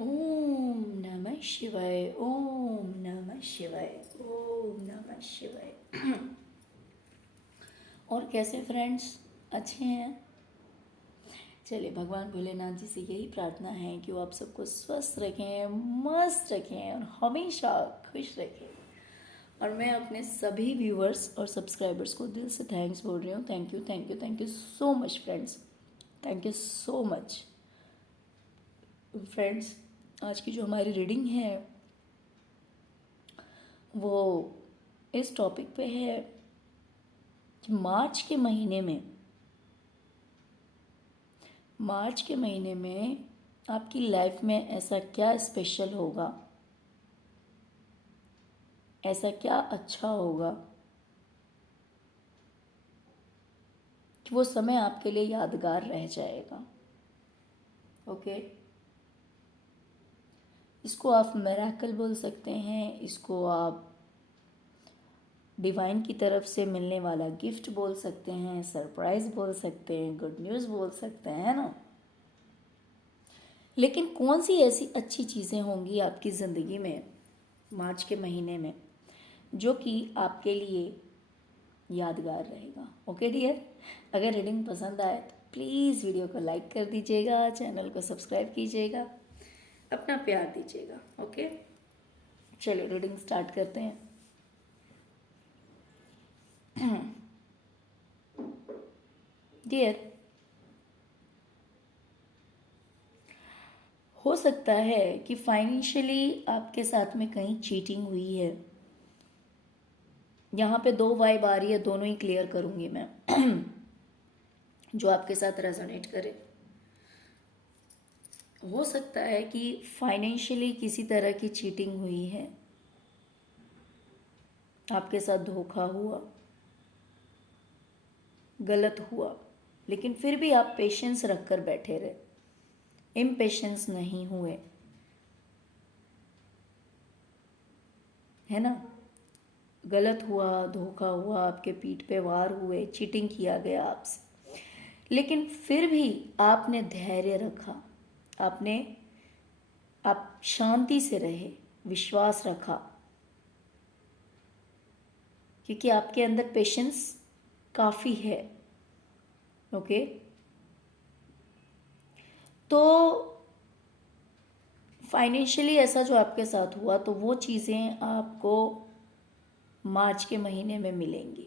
ओम नमः शिवाय, ओम नमः शिवाय, ओम नमः शिवाय। और कैसे फ्रेंड्स, अच्छे हैं? चलिए, भगवान भोलेनाथ जी से यही प्रार्थना है कि वो आप सबको स्वस्थ रखें, मस्त रखें और हमेशा खुश रखें। और मैं अपने सभी व्यूअर्स और सब्सक्राइबर्स को दिल से थैंक्स बोल रही हूँ। Thank you, thank you, thank you so much friends. Thank you so much friends. आज की जो हमारी रीडिंग है वो इस टॉपिक पे है कि मार्च के महीने में आपकी लाइफ में ऐसा क्या स्पेशल होगा, ऐसा क्या अच्छा होगा कि वो समय आपके लिए यादगार रह जाएगा। ओके, इसको आप मिरेकल बोल सकते हैं, इसको आप डिवाइन की तरफ से मिलने वाला गिफ्ट बोल सकते हैं, सरप्राइज बोल सकते हैं, गुड न्यूज़ बोल सकते हैं, है ना। लेकिन कौन सी ऐसी अच्छी चीज़ें होंगी आपकी ज़िंदगी में मार्च के महीने में जो कि आपके लिए यादगार रहेगा। ओके डियर, अगर रीडिंग पसंद आए तो प्लीज़ वीडियो को लाइक कर दीजिएगा, चैनल को सब्सक्राइब कीजिएगा, अपना प्यार दीजिएगा। ओके, चलिए रीडिंग स्टार्ट करते हैं। डियर, हो सकता है कि फाइनेंशियली आपके साथ में कहीं चीटिंग हुई है। यहाँ पे दो वाइब आ रही है, दोनों ही क्लियर करूँगी मैं जो आपके साथ रेजोनेट करे। हो सकता है कि फाइनेंशियली किसी तरह की चीटिंग हुई है, आपके साथ धोखा हुआ, गलत हुआ, लेकिन फिर भी आप पेशेंस रख कर बैठे रहे, इम्पेशेंस नहीं हुए, है ना। गलत हुआ, धोखा हुआ, आपके पीठ पे वार हुए, चीटिंग किया गया आपसे, लेकिन फिर भी आपने धैर्य रखा, आप शांति से रहे, विश्वास रखा, क्योंकि आपके अंदर पेशेंस काफ़ी है। ओके, तो फाइनेंशियली ऐसा जो आपके साथ हुआ तो वो चीज़ें आपको मार्च के महीने में मिलेंगी।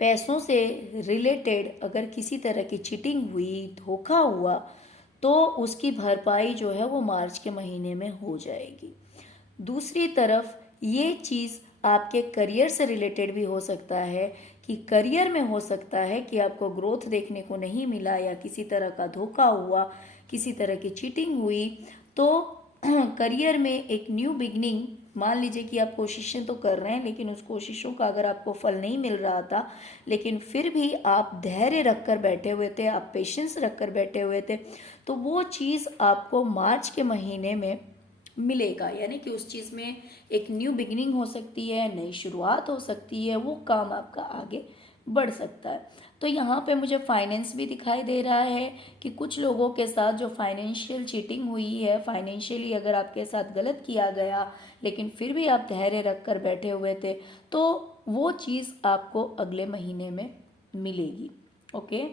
पैसों से रिलेटेड अगर किसी तरह की चीटिंग हुई, धोखा हुआ, तो उसकी भरपाई जो है वो मार्च के महीने में हो जाएगी। दूसरी तरफ ये चीज़ आपके करियर से रिलेटेड भी हो सकता है कि करियर में हो सकता है कि आपको ग्रोथ देखने को नहीं मिला या किसी तरह का धोखा हुआ, किसी तरह की चीटिंग हुई, तो करियर में एक न्यू बिगनिंग, मान लीजिए कि आप कोशिशें तो कर रहे हैं लेकिन उस कोशिशों का अगर आपको फल नहीं मिल रहा था, लेकिन फिर भी आप धैर्य रख कर बैठे हुए थे, आप पेशेंस रख कर बैठे हुए थे, तो वो चीज़ आपको मार्च के महीने में मिलेगा। यानी कि उस चीज़ में एक न्यू बिगिनिंग हो सकती है, नई शुरुआत हो सकती है, वो काम आपका आगे बढ़ सकता है। तो यहाँ पे मुझे फाइनेंस भी दिखाई दे रहा है कि कुछ लोगों के साथ जो फाइनेंशियल चीटिंग हुई है, फाइनेंशियली अगर आपके साथ गलत किया गया लेकिन फिर भी आप धैर्य रख कर बैठे हुए थे, तो वो चीज़ आपको अगले महीने में मिलेगी। ओके,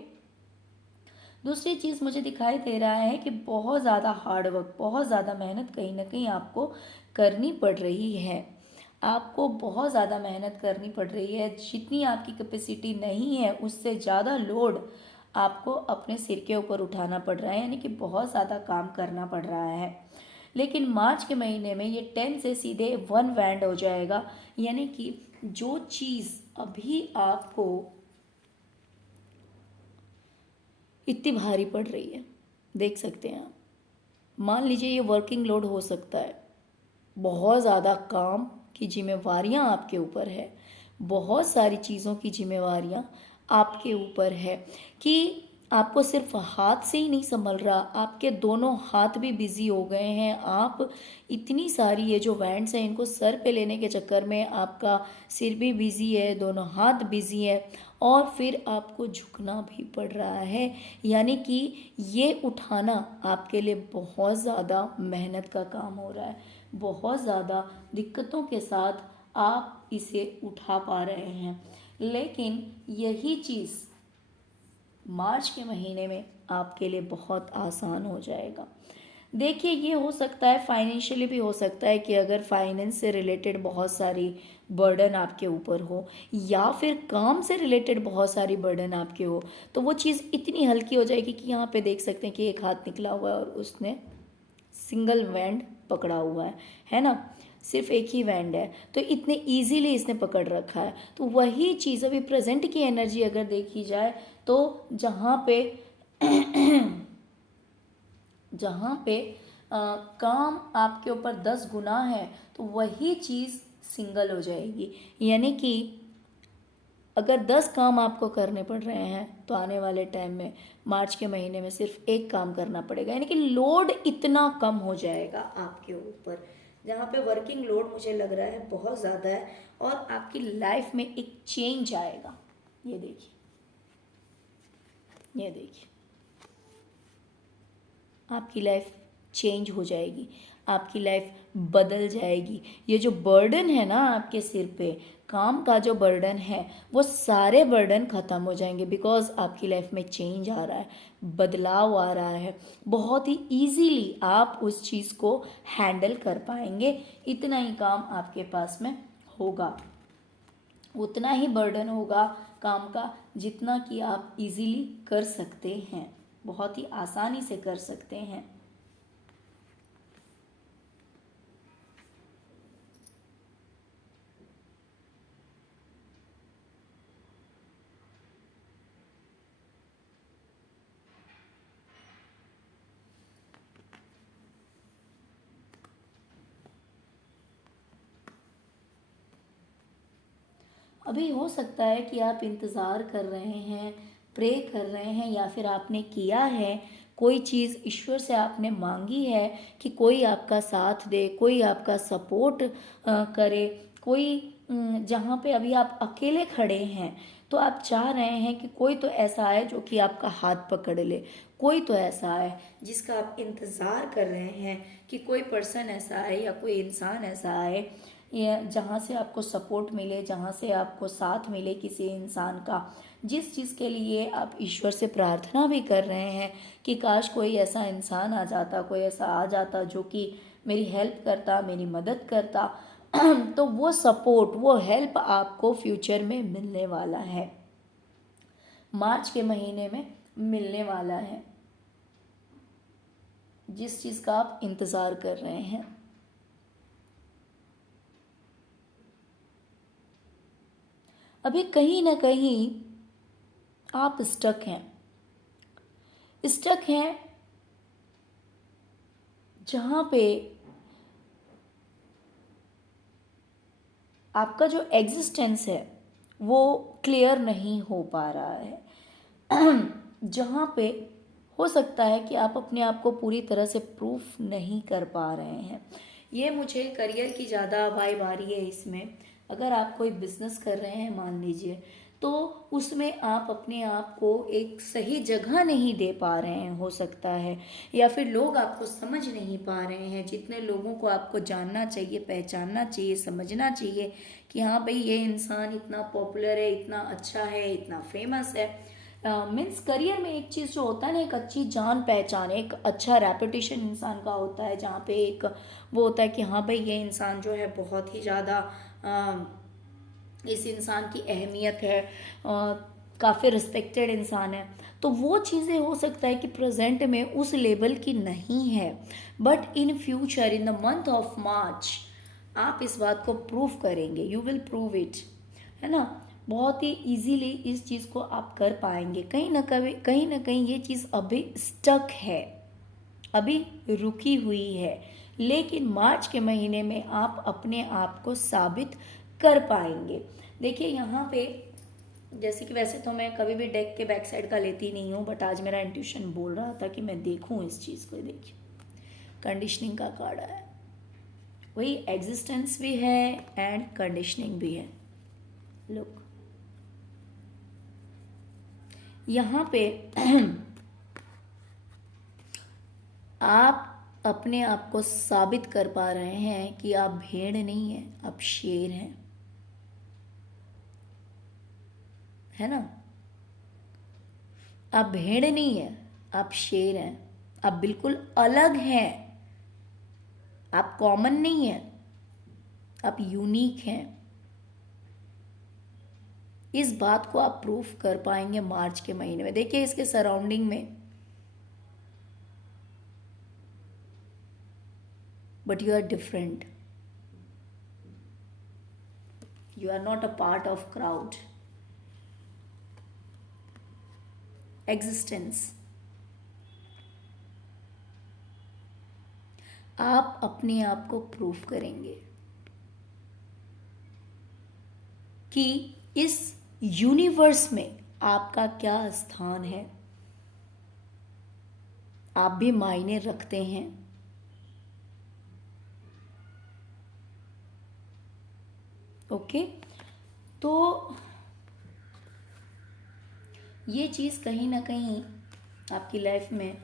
दूसरी चीज़ मुझे दिखाई दे रहा है कि बहुत ज़्यादा हार्ड वर्क, बहुत ज़्यादा मेहनत कहीं ना कहीं आपको करनी पड़ रही है। आपको बहुत ज़्यादा मेहनत करनी पड़ रही है, जितनी आपकी कैपेसिटी नहीं है उससे ज़्यादा लोड आपको अपने सिर के ऊपर उठाना पड़ रहा है, यानी कि बहुत ज़्यादा काम करना पड़ रहा है। लेकिन मार्च के महीने में ये 10 से सीधे 1 वैंड हो जाएगा, यानी कि जो चीज़ अभी आपको इतनी भारी पड़ रही है, देख सकते हैं आप, मान लीजिए ये वर्किंग लोड हो सकता है, बहुत ज़्यादा काम की जिम्मेवारियां आपके ऊपर है, बहुत सारी चीज़ों की जिम्मेवारियां आपके ऊपर है कि आपको सिर्फ हाथ से ही नहीं संभल रहा, आपके दोनों हाथ भी बिजी हो गए हैं। आप इतनी सारी ये जो बैंड्स हैं इनको सर पे लेने के चक्कर में आपका सिर भी बिजी है, दोनों हाथ बिजी है, और फिर आपको झुकना भी पड़ रहा है। यानी कि ये उठाना आपके लिए बहुत ज़्यादा मेहनत का काम हो रहा है, बहुत ज़्यादा दिक्कतों के साथ आप इसे उठा पा रहे हैं। लेकिन यही चीज़ मार्च के महीने में आपके लिए बहुत आसान हो जाएगा। देखिए, ये हो सकता है फाइनेंशियली भी हो सकता है कि अगर फाइनेंस से रिलेटेड बहुत सारी बर्डन आपके ऊपर हो, या फिर काम से रिलेटेड बहुत सारी बर्डन आपके हो, तो वो चीज़ इतनी हल्की हो जाएगी कि यहाँ पे देख सकते हैं कि एक हाथ निकला हुआ है और उसने सिंगल वैंड पकड़ा हुआ है ना, सिर्फ एक ही वैंड है, तो इतने इजीली इसने पकड़ रखा है। तो वही चीज़ अभी प्रेजेंट की एनर्जी अगर देखी जाए तो जहाँ पे जहाँ पे काम आपके ऊपर 10 गुना है, तो वही चीज़ सिंगल हो जाएगी। यानी कि अगर 10 काम आपको करने पड़ रहे हैं तो आने वाले टाइम में मार्च के महीने में सिर्फ एक काम करना पड़ेगा। यानी कि लोड इतना कम हो जाएगा आपके ऊपर, जहाँ पे वर्किंग लोड मुझे लग रहा है बहुत ज़्यादा है, और आपकी लाइफ में एक चेंज आएगा। ये देखिए, ये देखिए, आपकी लाइफ चेंज हो जाएगी, आपकी लाइफ बदल जाएगी। ये जो बर्डन है ना आपके सिर पे, काम का जो बर्डन है, वो सारे बर्डन ख़त्म हो जाएंगे, बिकॉज आपकी लाइफ में चेंज आ रहा है, बदलाव आ रहा है। बहुत ही इजीली आप उस चीज़ को हैंडल कर पाएंगे। इतना ही काम आपके पास में होगा, उतना ही बर्डन होगा काम का जितना कि आप इजीली कर सकते हैं, बहुत ही आसानी से कर सकते हैं। अभी हो सकता है कि आप इंतज़ार कर रहे हैं, प्रे कर रहे हैं, या फिर आपने किया है कोई चीज़, ईश्वर से आपने मांगी है कि कोई आपका साथ दे, कोई आपका सपोर्ट करे, कोई जहाँ पे अभी आप अकेले खड़े हैं तो आप चाह रहे हैं कि कोई तो ऐसा आए जो कि आपका हाथ पकड़ ले, कोई तो ऐसा आए जिसका आप इंतज़ार कर रहे हैं कि कोई पर्सन ऐसा आए या कोई इंसान ऐसा आए, या जहाँ से आपको सपोर्ट मिले, जहाँ से आपको साथ मिले किसी इंसान का, जिस चीज़ के लिए आप ईश्वर से प्रार्थना भी कर रहे हैं कि काश कोई ऐसा इंसान आ जाता, कोई ऐसा आ जाता जो कि मेरी हेल्प करता, मेरी मदद करता। तो वो सपोर्ट, वो हेल्प आपको फ्यूचर में मिलने वाला है, मार्च के महीने में मिलने वाला है, जिस चीज़ का आप इंतज़ार कर रहे हैं। अभी कहीं ना कहीं आप स्टक हैं, स्टक हैं जहाँ पे आपका जो एग्जिस्टेंस है वो क्लियर नहीं हो पा रहा है। जहाँ पे हो सकता है कि आप अपने आप को पूरी तरह से प्रूफ नहीं कर पा रहे हैं। ये मुझे करियर की ज़्यादा वाइब आ रही है इसमें। अगर आप कोई बिजनेस कर रहे हैं मान लीजिए, तो उसमें आप अपने आप को एक सही जगह नहीं दे पा रहे हैं, हो सकता है, या फिर लोग आपको समझ नहीं पा रहे हैं। जितने लोगों को आपको जानना चाहिए, पहचानना चाहिए, समझना चाहिए कि हाँ भाई ये इंसान इतना पॉपुलर है, इतना अच्छा है, इतना फेमस है। मीन्स करियर में एक चीज़ जो होता है ना, एक अच्छी जान पहचान, एक अच्छा रेपुटेशन इंसान का होता है, जहाँ पे एक वो होता है कि हाँ भाई ये इंसान जो है बहुत ही ज़्यादा, इस इंसान की अहमियत है, काफ़ी रिस्पेक्टेड इंसान है। तो वो चीज़ें हो सकता है कि प्रेजेंट में उस लेवल की नहीं है, but in future, in the month of March, आप इस बात को प्रूव करेंगे, यू विल प्रूव इट, है ना। बहुत ही इजीली इस चीज़ को आप कर पाएंगे। कहीं ना कहीं ये चीज़ अभी स्टक है, अभी रुकी हुई है, लेकिन मार्च के महीने में आप अपने आप को साबित कर पाएंगे। देखिए यहाँ पे जैसे कि वैसे तो मैं कभी भी डेक के बैक साइड का लेती नहीं हूँ, बट आज मेरा इंट्यूशन बोल रहा था कि मैं देखूँ इस चीज़ को। देखिए कंडीशनिंग का कार्ड आया है, वही एग्जिस्टेंस भी है एंड कंडीशनिंग भी है। लुक यहाँ पे आप अपने आप को साबित कर पा रहे हैं कि आप भेड़ नहीं हैं, आप शेर हैं, है ना। आप भेड़ नहीं हैं, आप शेर हैं, आप बिल्कुल अलग हैं, आप कॉमन नहीं हैं, आप यूनिक हैं। इस बात को आप प्रूफ कर पाएंगे मार्च के महीने में। देखिए इसके सराउंडिंग में, but you are different, you are not a part of crowd. Existence, आप अपने आप को प्रूफ करेंगे कि इस यूनिवर्स में आपका क्या स्थान है। आप भी मायने रखते हैं। ओके, तो ये चीज़ कहीं ना कहीं आपकी लाइफ में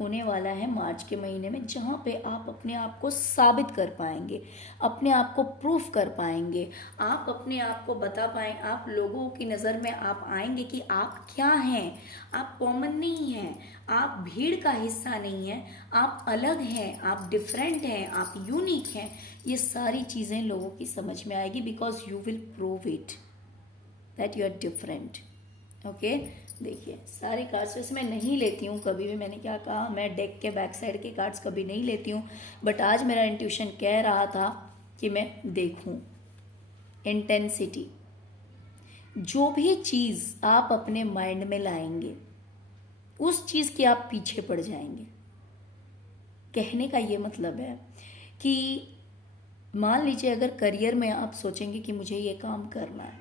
होने वाला है मार्च के महीने में, जहाँ पे आप अपने आप को साबित कर पाएंगे, अपने आप को प्रूफ कर पाएंगे, आप अपने आप को बता पाए, आप लोगों की नज़र में आप आएंगे कि आप क्या हैं। आप कॉमन नहीं हैं, आप भीड़ का हिस्सा नहीं हैं, आप अलग हैं, आप डिफरेंट हैं, आप यूनिक हैं। ये सारी चीज़ें लोगों की समझ में आएगी, because you will prove it that you are different. Okay, देखिए सारे कार्ड्स वैसे मैं नहीं लेती हूँ कभी भी, मैंने क्या कहा, मैं डेक के बैक साइड के कार्ड्स कभी नहीं लेती हूँ, बट आज मेरा इंट्यूशन कह रहा था कि मैं देखूँ इंटेंसिटी। जो भी चीज़ आप अपने माइंड में लाएंगे उस चीज़ के आप पीछे पड़ जाएंगे। कहने का ये मतलब है कि मान लीजिए अगर करियर में आप सोचेंगे कि मुझे ये काम करना है,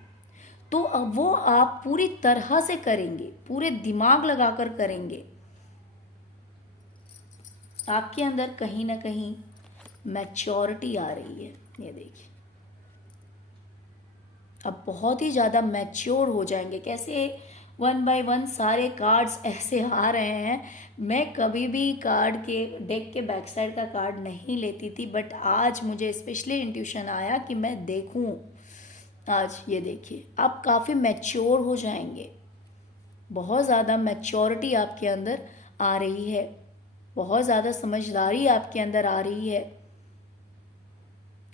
तो अब वो आप पूरी तरह से करेंगे, पूरे दिमाग लगाकर करेंगे। आपके अंदर कहीं ना कहीं मैच्योरिटी आ रही है। ये देखिए, अब बहुत ही ज़्यादा मैच्योर हो जाएंगे। कैसे वन बाय वन सारे कार्ड्स ऐसे आ रहे हैं। मैं कभी भी कार्ड के डेक के बैक साइड का कार्ड नहीं लेती थी, बट आज मुझे स्पेशली इंट्यूशन आया कि मैं देखूं। आज ये देखिए, आप काफ़ी मैच्योर हो जाएंगे, बहुत ज़्यादा मैच्योरिटी आपके अंदर आ रही है, बहुत ज़्यादा समझदारी आपके अंदर आ रही है।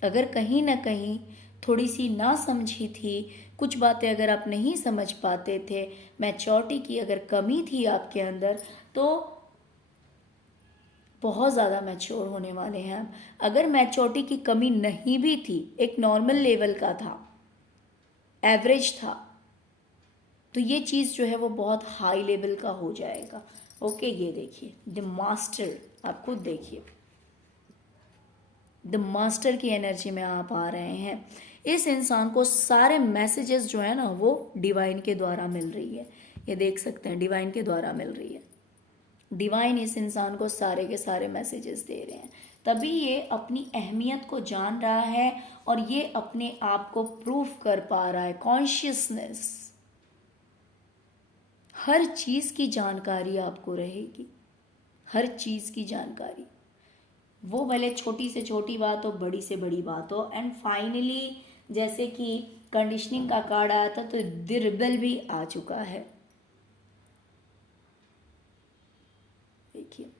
अगर कहीं ना कहीं थोड़ी सी ना समझी थी, कुछ बातें अगर आप नहीं समझ पाते थे, मैच्योरिटी की अगर कमी थी आपके अंदर, तो बहुत ज़्यादा मैच्योर होने वाले हैं आप। अगर मैच्योरिटी की कमी नहीं भी थी, एक नॉर्मल लेवल का था, एवरेज था, तो ये चीज़ जो है वो बहुत हाई लेवल का हो जाएगा। ओके, ये देखिए द मास्टर, आप खुद देखिए द मास्टर की एनर्जी में आप आ रहे हैं। इस इंसान को सारे मैसेजेस जो है ना वो डिवाइन के द्वारा मिल रही है। ये देख सकते हैं, डिवाइन के द्वारा मिल रही है। डिवाइन इस इंसान को सारे के सारे मैसेजेस दे रहे हैं, तभी ये अपनी अहमियत को जान रहा है और ये अपने आप को प्रूफ कर पा रहा है। कॉन्शियसनेस, हर चीज़ की जानकारी आपको रहेगी, हर चीज़ की जानकारी, वो भले छोटी से छोटी बात हो, बड़ी से बड़ी बात हो। एंड फाइनली जैसे कि कंडीशनिंग का कार्ड आया था, तो द रिबेल भी आ चुका है। देखिए,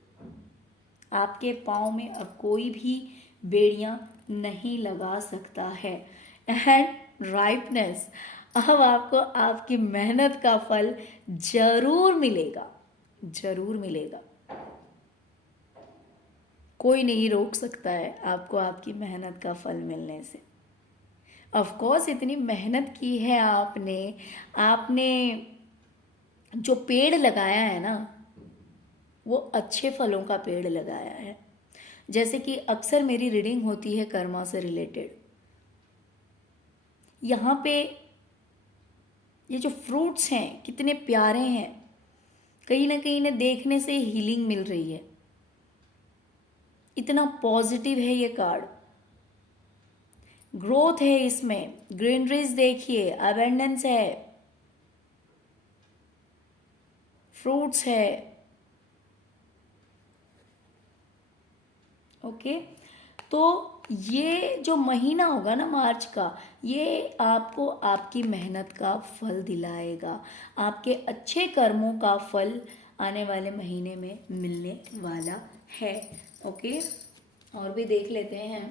आपके पाँव में अब कोई भी बेड़ियां नहीं लगा सकता है। एंड राइपनेस, अब आपको आपकी मेहनत का फल जरूर मिलेगा, जरूर मिलेगा। कोई नहीं रोक सकता है आपको आपकी मेहनत का फल मिलने से। ऑफ कोर्स इतनी मेहनत की है आपने, आपने जो पेड़ लगाया है ना, वो अच्छे फलों का पेड़ लगाया है। जैसे कि अक्सर मेरी रीडिंग होती है कर्मा से रिलेटेड, यहाँ पे ये जो फ्रूट्स हैं कितने प्यारे हैं, कहीं ना कहीं इन्हें देखने से हीलिंग मिल रही है। इतना पॉजिटिव है ये कार्ड। ग्रोथ है इसमें, ग्रीनरीज देखिए, अबेंडेंस है, फ्रूट्स है। ओके, तो ये जो महीना होगा ना मार्च का, ये आपको आपकी मेहनत का फल दिलाएगा, आपके अच्छे कर्मों का फल आने वाले महीने में मिलने वाला है। ओके, और भी देख लेते हैं।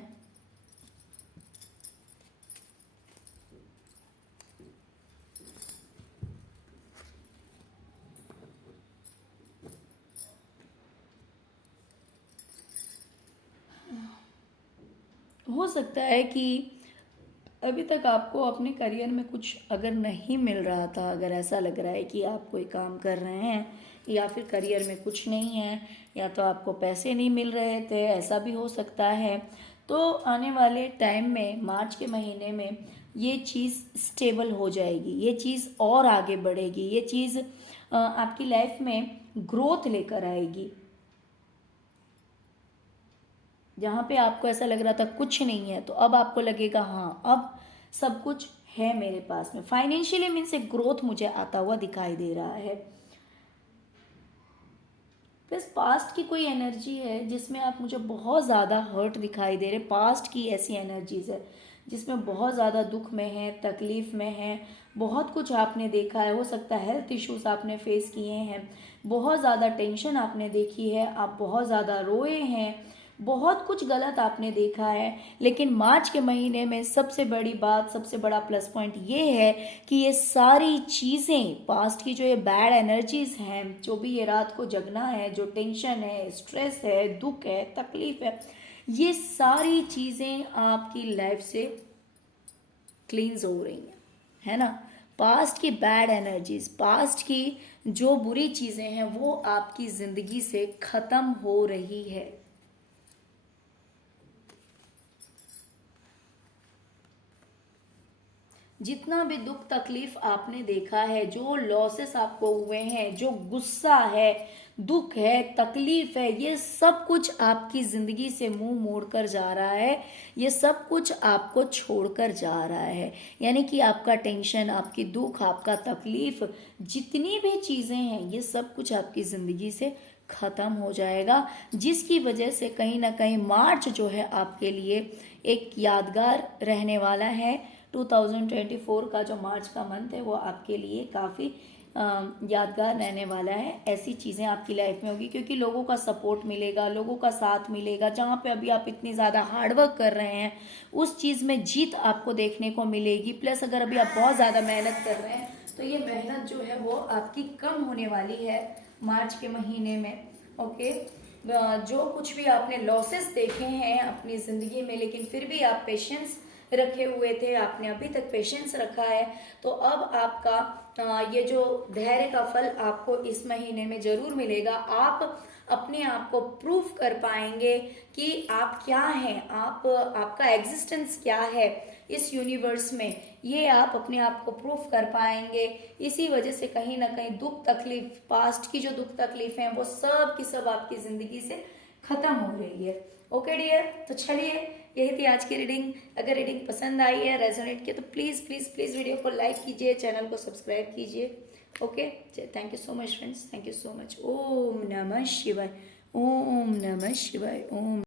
हो सकता है कि अभी तक आपको अपने करियर में कुछ अगर नहीं मिल रहा था, अगर ऐसा लग रहा है कि आप कोई काम कर रहे हैं या फिर करियर में कुछ नहीं है, या तो आपको पैसे नहीं मिल रहे थे, ऐसा भी हो सकता है। तो आने वाले टाइम में, मार्च के महीने में, ये चीज़ स्टेबल हो जाएगी, ये चीज़ और आगे बढ़ेगी, ये चीज़ आपकी लाइफ में ग्रोथ लेकर आएगी। जहाँ पे आपको ऐसा लग रहा था कुछ नहीं है, तो अब आपको लगेगा हाँ, अब सब कुछ है मेरे पास में। फाइनेंशियली मीन्स एक ग्रोथ मुझे आता हुआ दिखाई दे रहा है। प्लस पास्ट की कोई एनर्जी है जिसमें आप मुझे बहुत ज़्यादा हर्ट दिखाई दे रहे। पास्ट की ऐसी एनर्जीज है जिसमें बहुत ज़्यादा दुख में है, तकलीफ में है, बहुत कुछ आपने देखा है। हो सकता है हेल्थ इश्यूज आपने फेस किए हैं, बहुत ज़्यादा टेंशन आपने देखी है, आप बहुत ज़्यादा रोए हैं, बहुत कुछ गलत आपने देखा है। लेकिन मार्च के महीने में सबसे बड़ी बात, सबसे बड़ा प्लस पॉइंट ये है कि ये सारी चीज़ें, पास्ट की जो ये बैड एनर्जीज हैं, जो भी ये रात को जगना है, जो टेंशन है, स्ट्रेस है, दुख है, तकलीफ है सारी चीज़ें आपकी लाइफ से क्लींस हो रही है ना। पास्ट की बैड एनर्जीज, पास्ट की जो बुरी चीज़ें हैं वो आपकी ज़िंदगी से ख़त्म हो रही है। जितना भी दुख तकलीफ आपने देखा है, जो लॉसेस आपको हुए हैं, जो गुस्सा है, दुख है, तकलीफ है, ये सब कुछ आपकी जिंदगी से मुंह मोड़कर जा रहा है, ये सब कुछ आपको छोड़कर जा रहा है। यानी कि आपका टेंशन, आपकी दुख, आपका तकलीफ, जितनी भी चीजें हैं, ये सब कुछ आपकी जिंदगी से खत्म हो जाएगा, जिसकी वजह से कहीं ना कहीं मार्च जो है आपके लिए एक यादगार रहने वाला है। 2024 का जो मार्च का मंथ है वो आपके लिए काफ़ी यादगार रहने वाला है। ऐसी चीज़ें आपकी लाइफ में होगी क्योंकि लोगों का सपोर्ट मिलेगा, लोगों का साथ मिलेगा। जहाँ पे अभी आप इतनी ज़्यादा हार्डवर्क कर रहे हैं, उस चीज़ में जीत आपको देखने को मिलेगी। प्लस अगर अभी आप बहुत ज़्यादा मेहनत कर रहे हैं तो ये मेहनत जो है वो आपकी कम होने वाली है मार्च के महीने में। ओके, जो कुछ भी आपने लॉसेस देखे हैं अपनी ज़िंदगी में, लेकिन फिर भी आप पेशेंस रखे हुए थे, आपने अभी तक पेशेंस रखा है, तो अब आपका ये जो धैर्य का फल आपको इस महीने में जरूर मिलेगा। आप अपने आप को प्रूफ कर पाएंगे कि आप क्या हैं, आपका एग्जिस्टेंस क्या है इस यूनिवर्स में, ये आप अपने आप को प्रूफ कर पाएंगे। इसी वजह से कहीं ना कहीं दुख तकलीफ, पास्ट की जो दुख तकलीफ है वो सब की सब आपकी जिंदगी से खत्म हो रही है। ओके डियर, तो चलिए यही थी आज की रीडिंग। अगर रीडिंग पसंद आई है, रेजोनेट किया, तो प्लीज़ प्लीज़ प्लीज़ वीडियो को लाइक कीजिए, चैनल को सब्सक्राइब कीजिए। Okay, thank you so much friends, thank you so much. ओम नमः शिवाय, ओम नमः शिवाय, ओम।